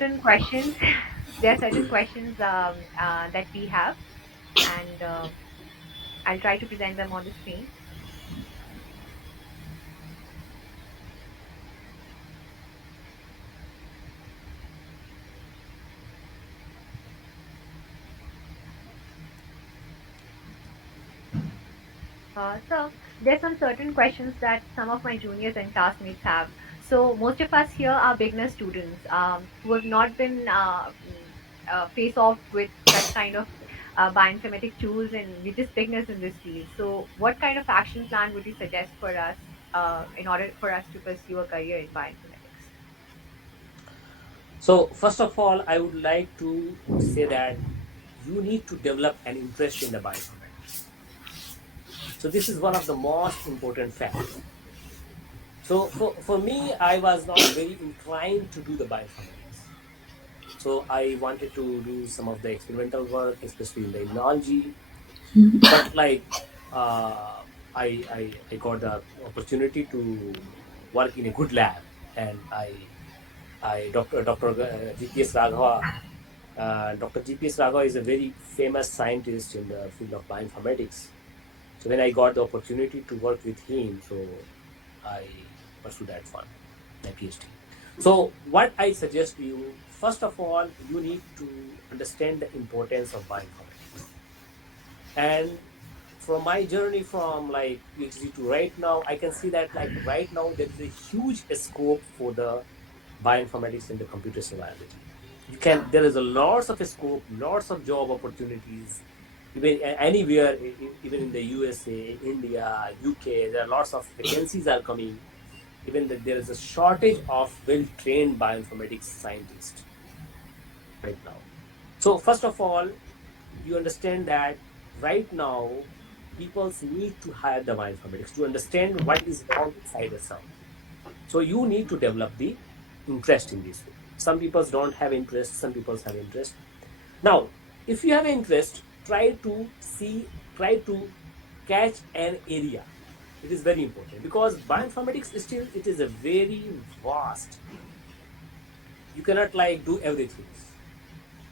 certain questions. There are certain questions that we have, and I'll try to present them on the screen. So there's some certain questions that some of my juniors and classmates have. So most of us here are beginner students who have not been face off with such kind of bioinformatic tools, and we're just beginners in this field. So what kind of action plan would you suggest for us in order for us to pursue a career in bioinformatics? So, first of all, I would like to say that you need to develop an interest in the bioinformatics. So, this is one of the most important facts. So, for me, I was not very inclined to do the bioinformatics. So, I wanted to do some of the experimental work, especially in the immunology. But like, I got the opportunity to work in a good lab, and Dr. GPS Raghava. Dr. GPS Raghava is a very famous scientist in the field of bioinformatics. So when I got the opportunity to work with him, so I pursued that one, my PhD. So what I suggest to you, first of all, you need to understand the importance of bioinformatics. And from my journey from like PhD to right now, I can see that like right now there is a huge scope for the bioinformatics and the computational biology. You can there is a lots of scope, lots of job opportunities, even anywhere, even in the USA, India, UK. There are lots of vacancies are coming. Even that there is a shortage of well-trained bioinformatics scientists right now. So first of all, you understand that right now people need to hire the bioinformatics to understand what is wrong inside the cell. So you need to develop the interest in this field. Some people don't have interest, some people have interest. Now, if you have interest, try to catch an area. It is very important because bioinformatics is still it is a very vast. You cannot like do everything.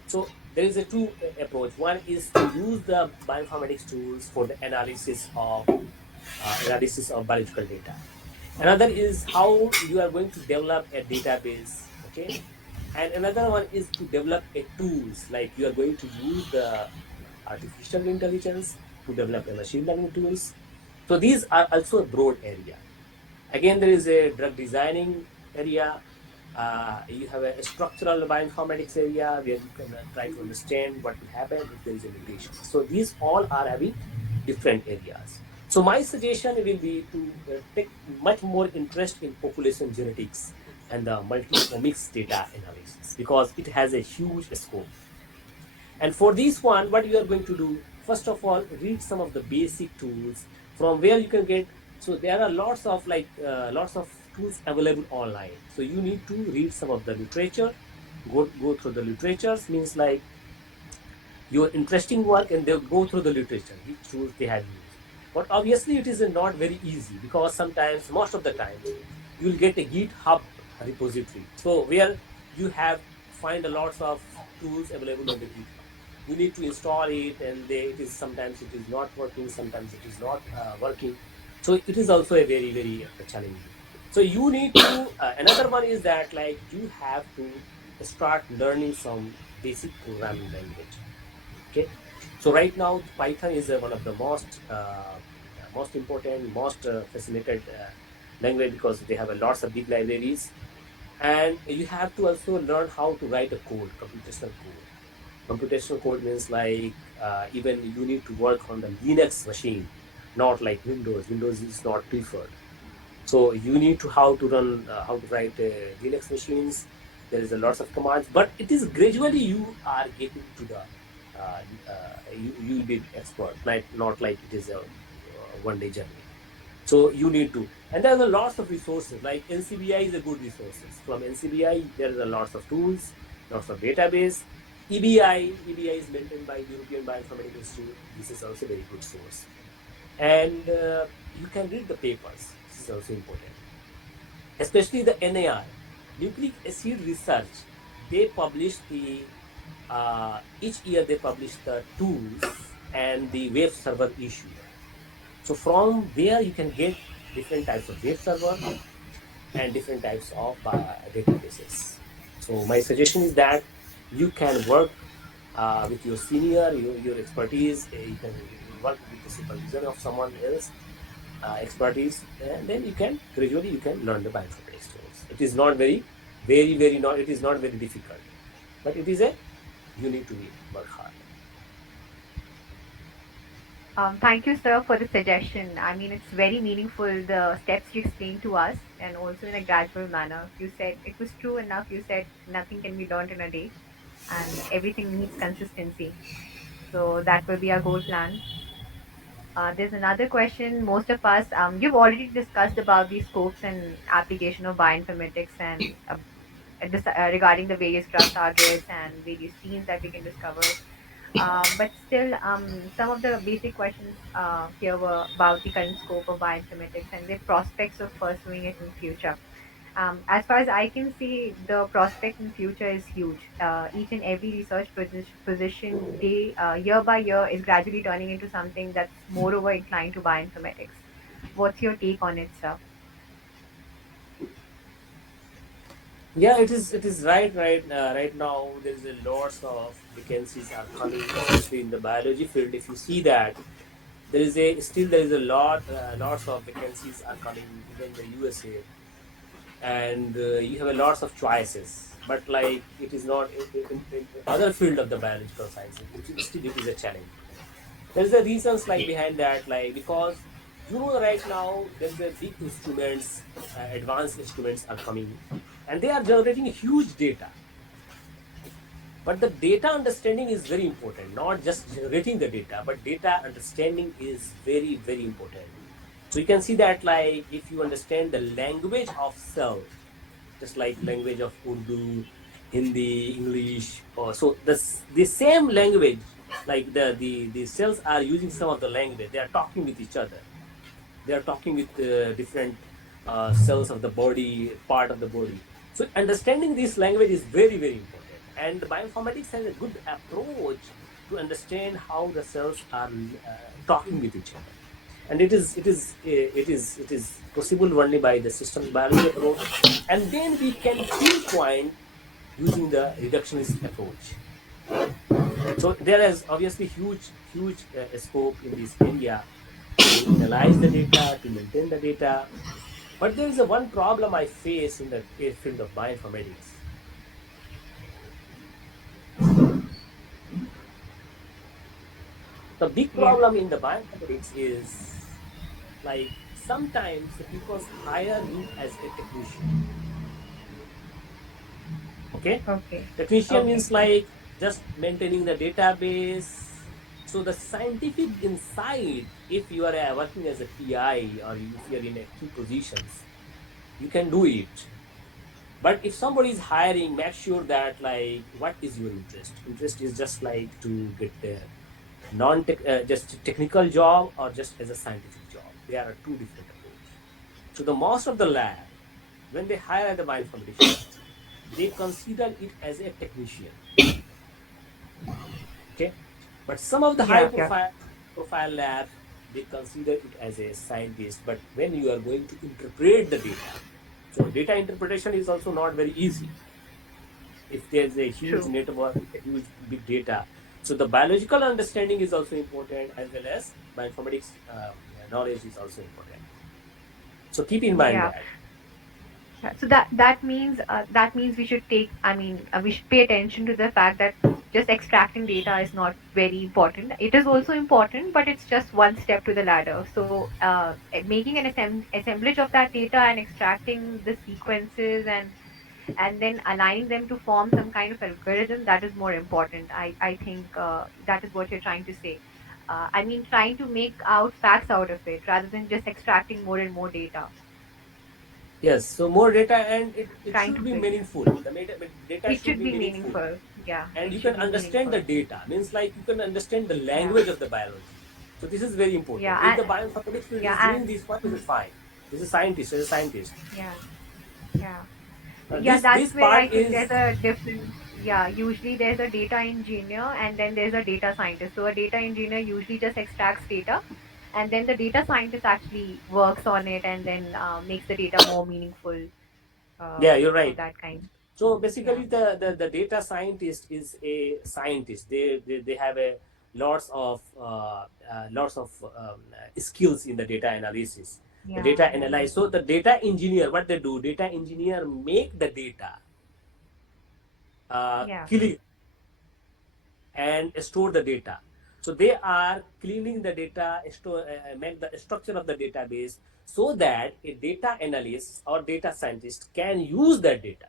So there is a two approach. One is to use the bioinformatics tools for the analysis of biological data. Another is how you are going to develop a database, okay? And another one is to develop a tools like you are going to use the artificial intelligence to develop a machine learning tools. So these are also a broad area. Again, there is a drug designing area. You have a structural bioinformatics area where you can try to understand what will happen if there is a mutation. So these all are having different areas. So my suggestion will be to take much more interest in population genetics and the multi-omics data analysis because it has a huge scope. And for this one, what you are going to do, first of all, read some of the basic tools from where you can get. So there are lots of tools available online. So you need to read some of the literature, go through the literatures means like your interesting work and they'll go through the literature, which tools they have used. But obviously it is not very easy because sometimes, most of the times, you will get a GitHub repository. So where you have find a lots of tools available on the GitHub. You need to install it and it is sometimes it is not working, sometimes it is not working. So it is also a very challenging. So you need to, another one is that like you have to start learning some basic programming language. Okay, so right now Python is one of the most important, most fascinated language because they have a lots of big libraries, and you have to also learn how to write a code, computational code. Computational code means like even you need to work on the Linux machine, not like Windows. Windows is not preferred. So you need to how to write Linux machines. There is a lots of commands, but it is gradually you are getting to the you will be expert, not like it is a one day journey. So you need to, and there are lots of resources like NCBI is a good resources. From NCBI there are lots of tools, lots of database. EBI is maintained by European Bioinformatics Institute. This is also a very good source, and you can read the papers. This is also important, especially the NAR, nucleic acid research. they publish the each year they publish the tools and the web server issue. So from there you can get different types of web server and different types of databases. So my suggestion is that you can work with your senior, your expertise. You can work with the supervision of someone else expertise, and then you can gradually you can learn the bioinformatics tools. It is not very not. It is not very difficult, but it is a you need to work hard. Thank you, sir, for the suggestion. I mean, it's very meaningful, the steps you explained to us, and also in a gradual manner. You said it was true enough. You said nothing can be learned in a day, and everything needs consistency. So that will be our goal plan. There's another question. Most of us, you've already discussed about the scopes and application of bioinformatics and regarding the various drug targets and various genes that we can discover. But still, some of the basic questions here were about the current scope of bioinformatics and the prospects of pursuing it in future. As far as I can see, the prospect in future is huge. Each and every research position, day year by year, is gradually turning into something that's moreover inclined to bioinformatics. What's your take on it, sir? Yeah, it is. It is right now. There is a lots of vacancies are coming, especially in the biology field. If you see that there is a lots of vacancies are coming even in the USA, and you have a lots of choices. But like it is not in other field of the biological sciences. Still it is a challenge. There's a reasons like behind that, like because right now there's a big instruments, advanced instruments are coming, and they are generating huge data. But the data understanding is very important, not just generating the data, but data understanding is very important. So you can see that like if you understand the language of cell, just like language of Urdu, Hindi, English, or so the same language, like the cells are using some of the language. They are talking with each other. They are talking with different cells of the body, part of the body. So understanding this language is very important. And the bioinformatics has a good approach to understand how the cells are talking with each other. And it is possible only by the systems biology approach, and then we can pinpoint using the reductionist approach. So there is obviously huge scope in this area to analyze the data, to maintain the data. But there is a one problem I face in the field of bioinformatics. The big Yes. problem in the bioinformatics is like sometimes the people hire you as a technician. Okay, Okay. technician Okay. means like just maintaining the database. So the scientific insight, if you are working as a PI or if you are in a key positions, you can do it. But if somebody is hiring, make sure that like what is your interest. Interest is just like to get a just a technical job or just as a scientific job. There are two different approach. So the most of the lab, when they hire the bioinformatician, they consider it as a technician. Okay, but some of the high Yeah. Yeah. profile labs, they consider it as a scientist. But when you are going to interpret the data, so data interpretation is also not very easy if there's a huge True. network, a huge big data. So the biological understanding is also important, as well as bioinformatics knowledge is also important. So keep in mind Yeah. that. Yeah, so that means we should take. I mean, we should pay attention to the fact that just extracting data is not very important. It is also important, but it's just one step to the ladder. So, making an assemblage of that data and extracting the sequences and then aligning them to form some kind of algorithm, that is more important. I think that is what you're trying to say. I mean, trying to make out facts out of it rather than just extracting more and more data. Yes, so more data, and it Trying should to be bring. meaningful. Data It should should be be meaningful, meaningful. Yeah, and it you should can be understand the meaningful. data. Means like you can understand the Yeah, language of the biology. So this is very important. yeah, If the bioinformatics field yeah, is doing this one, it is fine. This is a scientist, as a scientist. yeah, yeah. Yeah, This that's where I part think is, there's a difference. Yeah, usually there's a data engineer and then there's a data scientist. So a data engineer usually just extracts data, and then the data scientist actually works on it and then makes the data more meaningful. yeah, you're So right. that kind. So Yeah, basically, the data scientist is a scientist. They have a lots of skills in the data analysis. The yeah, data yeah, analyze. So the data engineer, what they do, data engineer make the data yeah, clean and store the data. So they are cleaning the data, make the structure of the database so that a data analyst or data scientist can use that data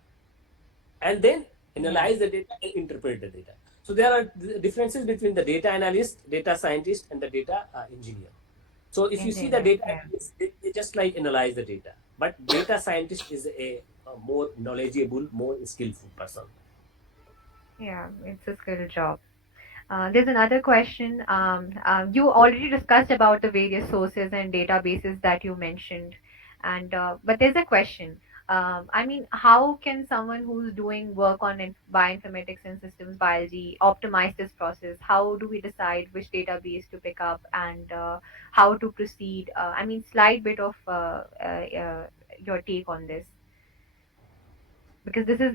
and then yeah. analyze the data and interpret the data. So there are differences between the data analyst, data scientist, and the data engineer. So if you see the Engineer. data Yeah, analyst, they just like analyze the data, but data scientist is a more knowledgeable, more skillful person. yeah. It's a skill job. There's another question. You already discussed about the various sources and databases that you mentioned, and but there's a question. I mean, how can someone who's doing work on bioinformatics and systems biology optimize this process? How do we decide which database to pick up and how to proceed? I mean, slight bit of your take on this, because this is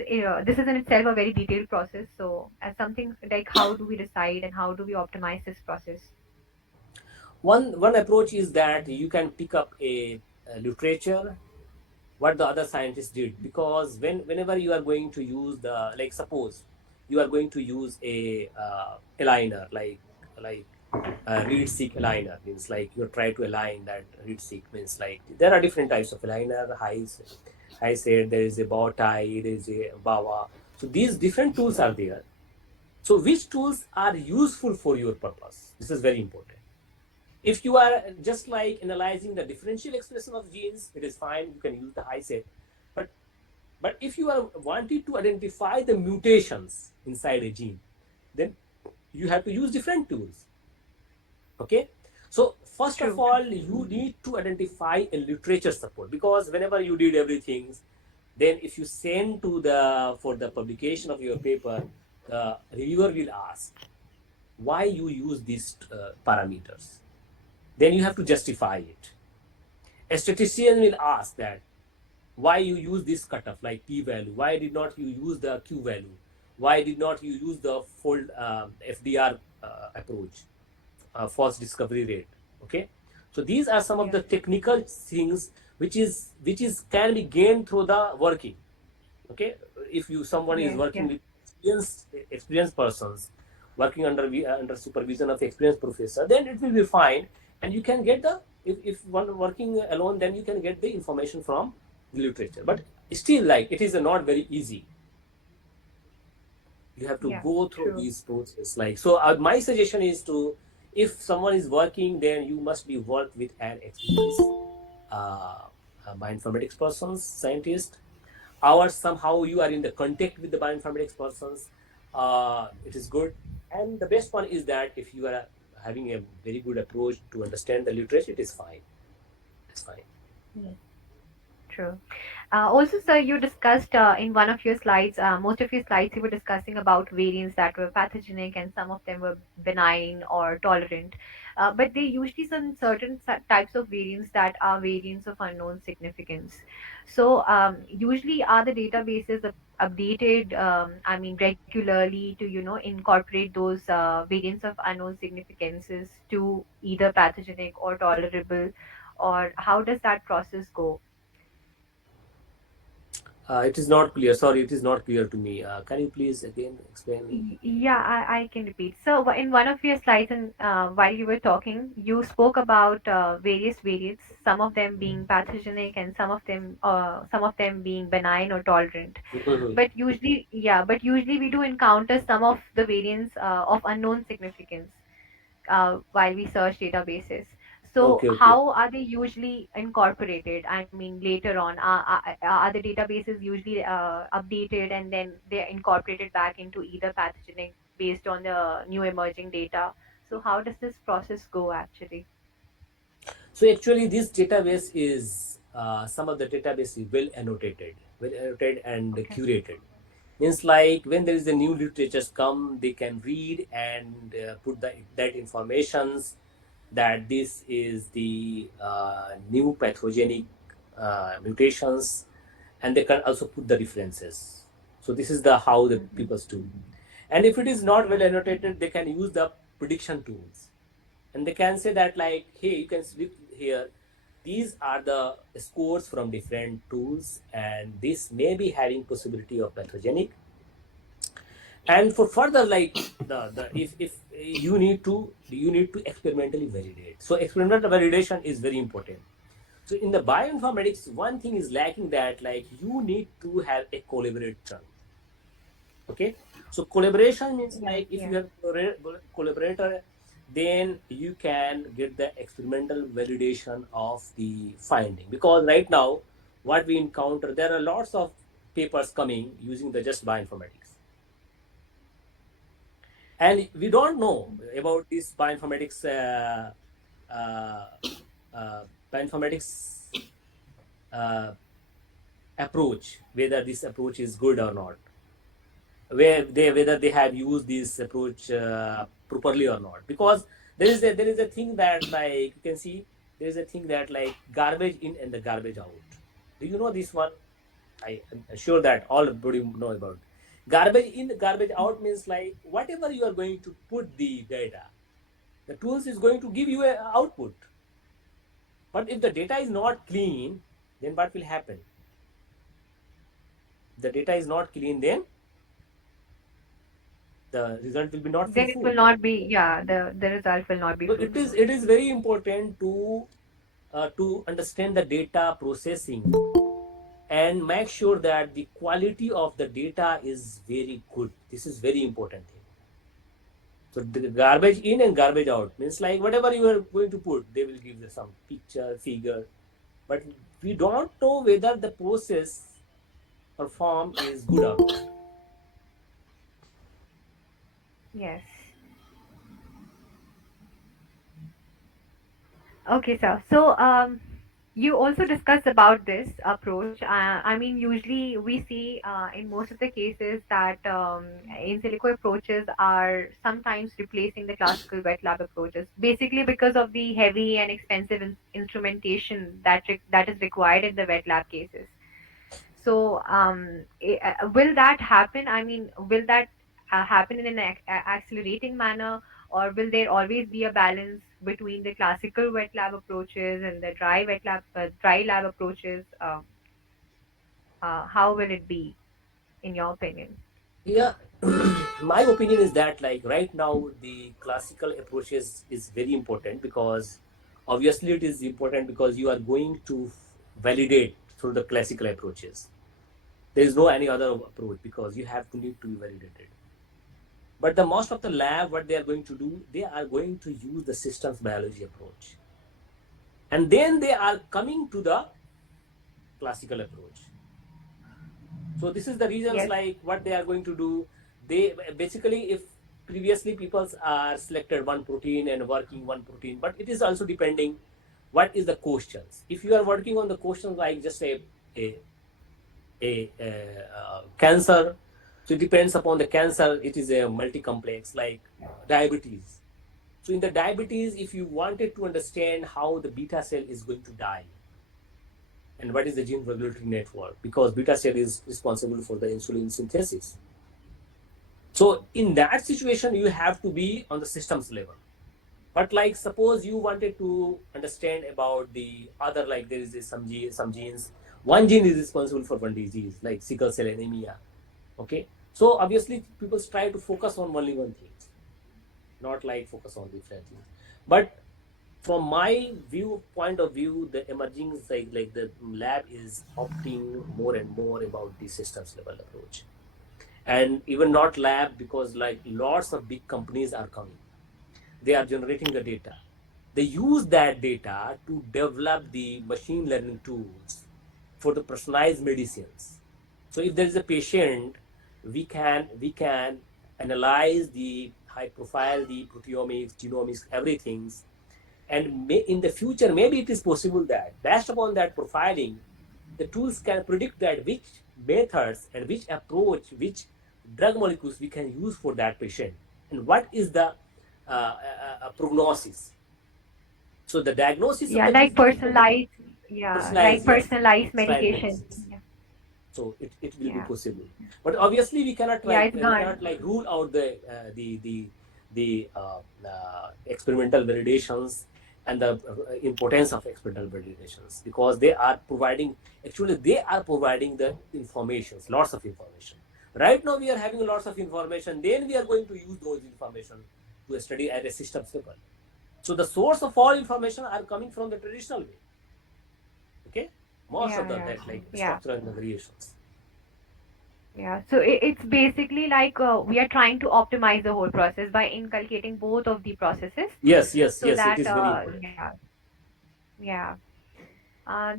in itself a very detailed process. So as something like, how do we decide and how do we optimize this process? One approach is that you can pick up a literature what the other scientists did, because whenever you are going to use the, like suppose you are going to use a aligner like reed seek aligner, means like you try to align that reed seek, means like there are different types of aligner, high said, there is a bow tie, there is a bawa. So these different tools are there. So which tools are useful for your purpose, this is very important. If you are just like analyzing the differential expression of genes, it is fine, you can use the high set. but but if you are wanting to identify the mutations inside a gene, then you have to use different tools. Okay. So first of True, true. all, you need to identify a literature support, because whenever you did everything, then if you send to the for the publication of your paper, the reviewer will ask why you use these parameters, then you have to justify it. A statistician will ask that why you use this cutoff like p value, why did not you use the q value, why did not you use the fold fdr approach, false discovery rate. Okay. So these are some of Yeah. the technical things which is can be gained through the working. Okay. If you someone is Yes, working yeah. with experienced persons, working under supervision of experienced professor, then it will be fine, and you can get the, if one working alone, then you can get the information from the literature. But still, like, it is not very easy, you have to Yeah. go through True. these process. Like, so my suggestion is to, if someone is working, then you must be worked with an experienced uh, bioinformatics persons, scientist, or somehow you are in the contact with the bioinformatics persons. It is good. And the best one is that if you are having a very good approach to understand the literature, it is fine. It's fine. Yes. True. Also, sir, you discussed in one of your slides, most of your slides, you were discussing about variants that were pathogenic and some of them were benign or tolerant. But they usually some certain types of variants that are variants of unknown significance. So, usually are the databases updated, I mean, regularly to, incorporate those variants of unknown significances to either pathogenic or tolerable, or how does that process go? It is not clear. Sorry, it is not clear to me. Can you please again explain? Yeah, I can repeat. So, in one of your slides, and while you were talking, you spoke about various variants, some of them being pathogenic and some of them being benign or tolerant. Mhm. But usually we do encounter some of the variants of unknown significance while we search databases. So, Okay, okay. how are they usually incorporated? I mean, later on, are the databases usually updated and then they're incorporated back into either pathogenic based on the new emerging data? So, how does this process go actually? So actually, this database is some of the database is well annotated and Okay. curated. Means like when there is a new literatures come, they can read and put that informations that this is the new pathogenic mutations, and they can also put the references. So this is the how the Mhm. people do. And if it is not well Yes. annotated, they can use the prediction tools, and they can say that like, hey, you can look here, these are the scores from different tools, and this may be having possibility of pathogenic. And for further, like the if you need to experimentally validate. So experimental validation is very important. So in the bioinformatics, one thing is lacking, that like you need to have a collaborator. Okay, so collaboration means like if you Yes. have collaborator, then you can get the experimental validation of the finding. Because right now what we encounter, there are lots of papers coming using the just bioinformatics, and we don't know about this uh, bioinformatics uh, approach, whether this approach is good or not, whether they have used this approach properly or not. Because there is a thing that like you can see, there is a thing that like garbage in and the garbage out. Do you know this one? I am sure that all everybody know about garbage in, garbage out. Means like whatever you are going to put the data, the tools is going to give you a output. But if the data is not clean, then what will happen? The data is not clean, then the result will be not Then it will fruitful. not be, yeah, the result will not be So fruitful. it is very important to understand the data processing and make sure that the quality of the data is very good. This is very important thing. So the garbage in and garbage out means like whatever you are going to put, they will give you some picture, figure, but we don't know whether the process or form is good or not. Yes. Okay, sir. So, you also discussed about this approach. I mean, usually we see in most of the cases that in silico approaches are sometimes replacing the classical wet lab approaches, basically because of the heavy and expensive instrumentation that is required in the wet lab cases. So, will that happen? I mean, will that happen in an accelerating manner, or will there always be a balance between the classical wet lab approaches and the dry lab approaches? How will it be, in your opinion? Yeah, my opinion is that like right now the classical approaches is very important, because obviously it is important because you are going to validate through the classical approaches. There is no any other approach because you have to need to be validated. But the most of the lab, what they are going to do, they are going to use the systems biology approach, and then they are coming to the classical approach. So this is the reasons Yes. like what they are going to do. They basically, if previously people are selected one protein and working one protein, but it is also depending what is the questions. If you are working on the questions like just a, cancer, so it depends upon the cancer. It is a multi-complex like diabetes. So in the diabetes, if you wanted to understand how the beta cell is going to die, and what is the gene regulatory network, because beta cell is responsible for the insulin synthesis. So in that situation, you have to be on the systems level. But like suppose you wanted to understand about the other, like there is some genes. One gene is responsible for one disease, like sickle cell anemia. Okay, so obviously people try to focus on only one thing, not like focus on different things. But from my view point of view, the emerging like the lab is opting more and more about the systems level approach, and even not lab, because like lots of big companies are coming, they are generating the data, they use that data to develop the machine learning tools for the personalized medicines. So if there is a patient, we can analyze the high profile, the proteomics, genomics, everything, And in the future, maybe it is possible that based upon that profiling, the tools can predict that which methods and which approach, which drug molecules we can use for that patient, and what is the prognosis. So the diagnosis of Yeah, the like disease will be personalized, yeah, like personalized, yes, personalized personalized medication. medicines. Yeah, So it will be yeah, possible, but obviously yeah, it's we gone. cannot like rule out the experimental validations and the importance of experimental validations, because they are providing, actually they are providing the informations, lots of information. Right now we are having lots of information, then we are going to use those information to study at a systems level. So the source of all information are coming from the traditional way. Okay, most of Yeah, the yeah, that like yeah. structural variations. Yeah, so it's basically like we are trying to optimize the whole process by inculcating both of the processes Yes, yes, so yes. It that, is very important. yeah, yeah.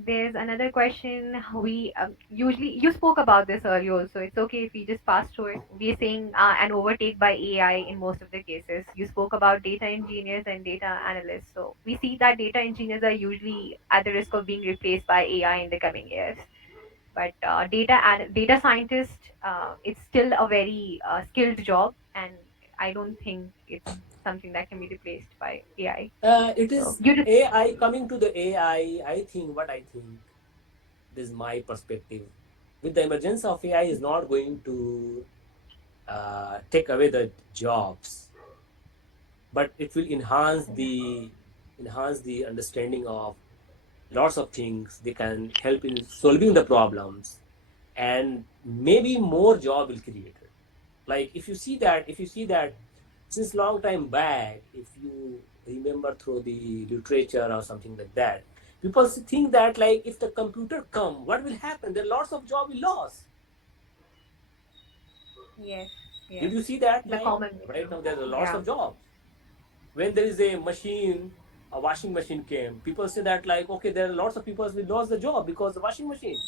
There's another question. We usually, you spoke about this earlier, so it's okay if we just pass through it. We're saying an overtake by AI in most of the cases. You spoke about data engineers and data analysts. So we see that data engineers are usually at the risk of being replaced by AI in the coming years. But data scientist, it's still a very skilled job, and I don't think it's something that can be replaced by AI. It So is you just, AI coming to the AI. I think what I think, this is my perspective. With the emergence of AI, is not going to take away the jobs, but it will yeah, enhance the understanding of lots of things. They can help in solving the problems, and maybe more job will create it. Like if you see that since long time back, if you remember through the literature or something like that, people think that like if the computer come, what will happen? There are lots of job will lost. yes, Did yes, you see that? the Like common right issue. now there are lots Yeah, of jobs. When there is a machine, a washing machine came, people say that like okay, there are lots of people will lost the job because the washing machine.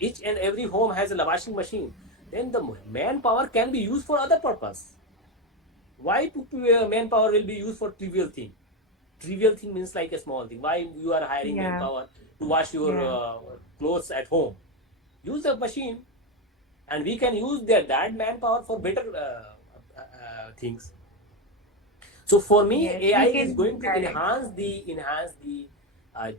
Each and every home has a washing machine. Then the manpower can be used for other purpose. Why manpower will be used for trivial thing? Trivial thing means like a small thing. Why you are hiring yeah, manpower to wash your yeah. clothes at home? Use the machine, and we can use that manpower for better things. So for me, Yes, AI we is can going to direct. enhance the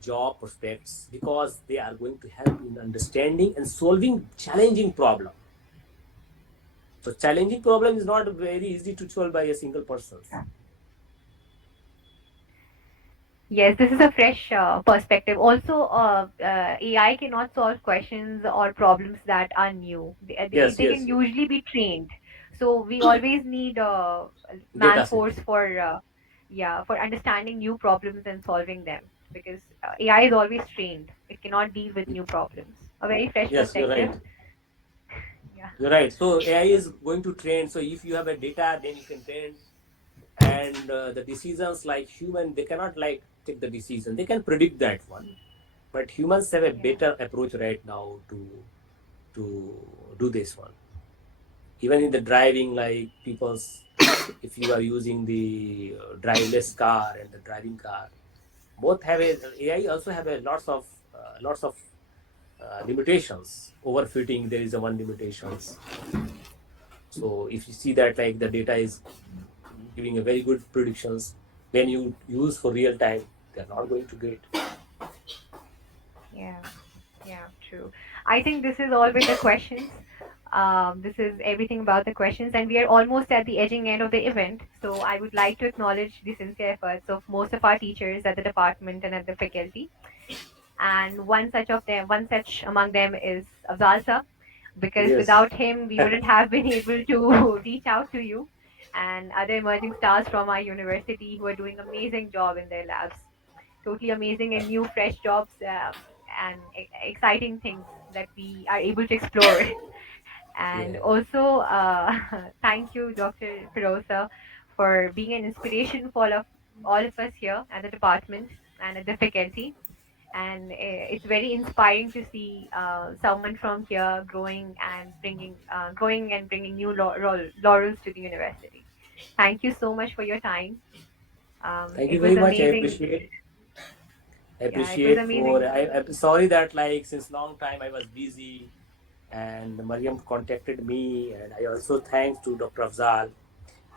job prospects, because they are going to help in understanding and solving challenging problem. So challenging problem is not very easy to solve by a single person. Yes, this is a fresh perspective. Also, AI cannot solve questions or problems that are new. Yes, They can yes, yes. usually be trained. So we always need man Data set. force for, yeah, for understanding new problems and solving them, because AI is always trained. It cannot deal with new problems. A very fresh Yes, you're perspective. right. Yeah, You're right. So AI is going to train. So if you have a data, then you can train. And the decisions like human, they cannot like take the decision. They can predict that one. But humans have a yeah, better approach right now to do this one. Even in the driving, like people's, if you are using the driverless car and the driving car, both have a AI also have a lots of limitations. Overfitting, there is a one limitations. So if you see that like the data is giving a very good predictions, when you use for real time, they're not going to get. yeah. Yeah, true. I think this is all with the questions. This is everything about the questions, and we are almost at the edging end of the event. So I would like to acknowledge the sincere efforts of most of our teachers at the department and at the faculty. And one such among them is Afzal sir, because Yes. without him, we wouldn't have been able to reach out to you and other emerging stars from our university who are doing amazing job in their labs, totally amazing and new fresh jobs, and exciting things that we are able to explore. And Yeah. also, thank you, Dr. Firoza, for being an inspiration for all of us here at the department and at the faculty. And it's very inspiring to see someone from here growing and bringing new laurels to the university. Thank you so much for your time. Thank you It was very much. I amazing. appreciate. I Yeah, it was appreciate for. amazing. I'm sorry that like since long time I was busy, and Mariam contacted me, and I also thanks to Dr. Afzal.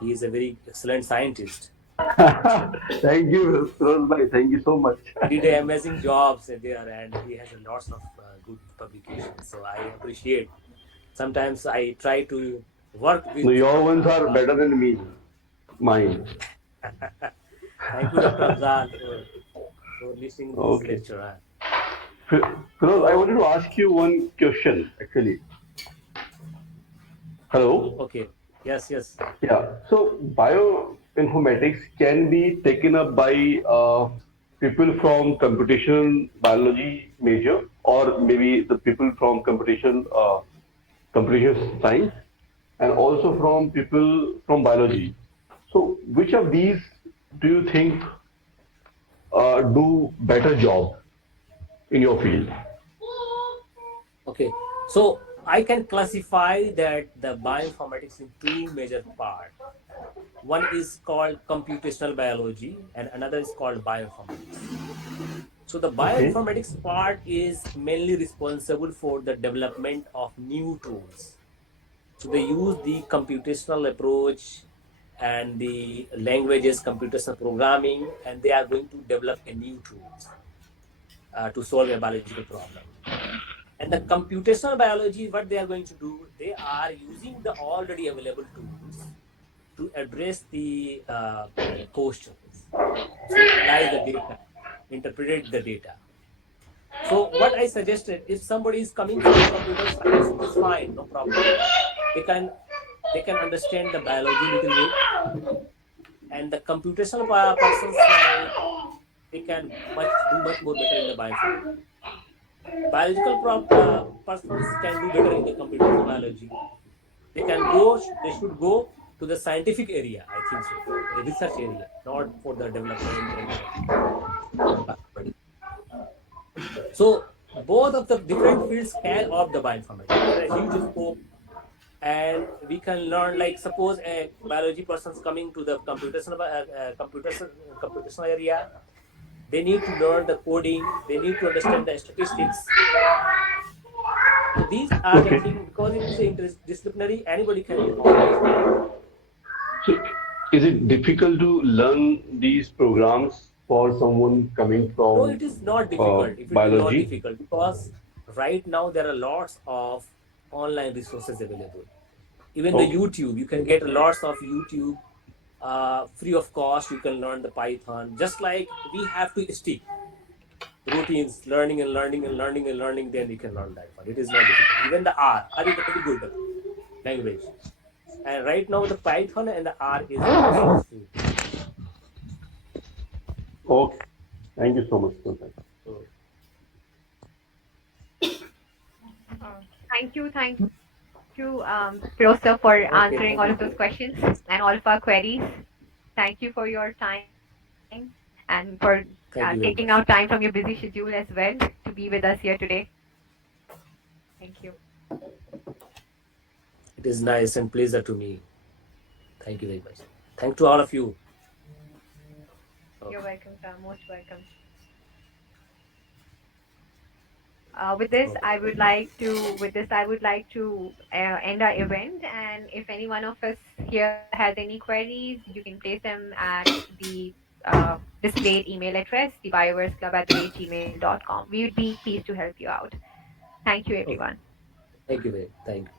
He is a very excellent scientist. Thank you, Firoz bhai. Thank you so much. He did an amazing jobs there, and he has a lots of good publications. So I appreciate. Sometimes I try to work No, with your Dr. ones are Afzal. better than me. Mine. Thank you, Dr. Afzal, for listening this Okay. lecture. Huh? Firoz, I So, wanted to ask you one question, actually. Hello? okay. Yes, yes. Yeah. So, bioinformatics can be taken up by people from computational biology major, or maybe the people from computation science, and also from people from biology. So, which of these do you think do better job in your field? Okay. So I can classify that the bioinformatics in two major parts. One is called computational biology and another is called bioinformatics. So the Okay. bioinformatics part is mainly responsible for the development of new tools. So they use the computational approach and the languages, computational programming, and they are going to develop a new tools to solve a biological problem. And the computational biology, what they are going to do, they are using the already available tools to address the questions. So analyze the data, interpret the data. So what I suggested, if somebody is coming from computer science, it is fine, no problem. They can they can understand the biology little bit, and the computational persons like they can much more better in the bioinformatics. Biological persons can do better in the computational biology. They should go to the scientific area, I think so, a research area, not for the development and bioinformatics. So both of the different fields can of the bioinformatics. There are huge scope, and we can learn, like suppose a biology person's coming to the computational area. They need to learn the coding, they need to understand the statistics. So these are the Okay. things, because it is interdisciplinary, anybody can always learn. So, is it difficult to learn these programs for someone coming No, from it is not difficult. If it is not biology? difficult, because right now there are lots of online resources available. Even the Okay. YouTube, you can get lots of YouTube free of cost. You can learn the Python. Just like we have to stick routines, learning and learning and learning and learning, then you can learn that one. It is not difficult. Even the R is a very good language. And right now the Python and the R is also free. Okay. Thank you so much for that. So, Thank you, Firoz sir, for answering okay, all of thank those you. questions and all of our queries. Thank you for your time and for Thank you taking very out much. time from your busy schedule as well to be with us here today. Thank you. It is nice and pleasure to me. Thank you very much. Thank to all of you. You're Okay. welcome, sir. Most welcome. Okay. With this, I would like to end our event. And if any one of us here has any queries, you can place them at the displayed email address, thebioverseclub@gmail.com. We would be pleased to help you out. Thank you, Okay. everyone. Thank you very. Thank you.